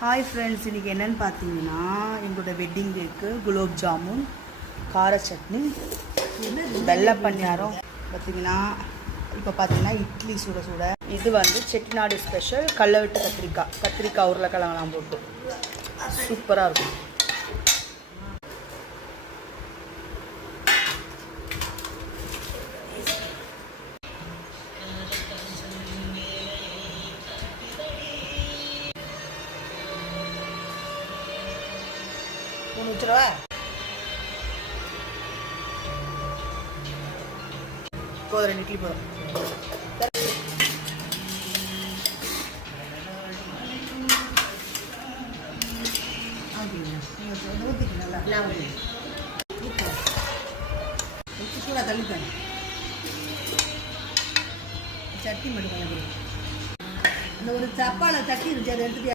Hi friends, இன்றைக்கி என்னென்னு பார்த்தீங்கன்னா எங்களோட வெட்டிங் டேக்கு குலோப் ஜாமுன், கார சட்னி, வெள்ளை பணியாரம். பார்த்தீங்கன்னா இப்போ பார்த்தீங்கன்னா இட்லி சுட சுட. இது வந்து செட்டிநாடு ஸ்பெஷல் கடலை விட்டு கத்திரிக்காய் உருளைக்கிழங்கெல்லாம் போட்டு சூப்பராக இருக்கும். ஊற்றிடுவா போதும், 2 இட்லி போதும். தள்ளிப்பேன் சட்னி மட்டும் கொஞ்சம் அந்த ஒரு சப்பால சட்னி இருந்துச்சு, அதை எடுத்துட்டு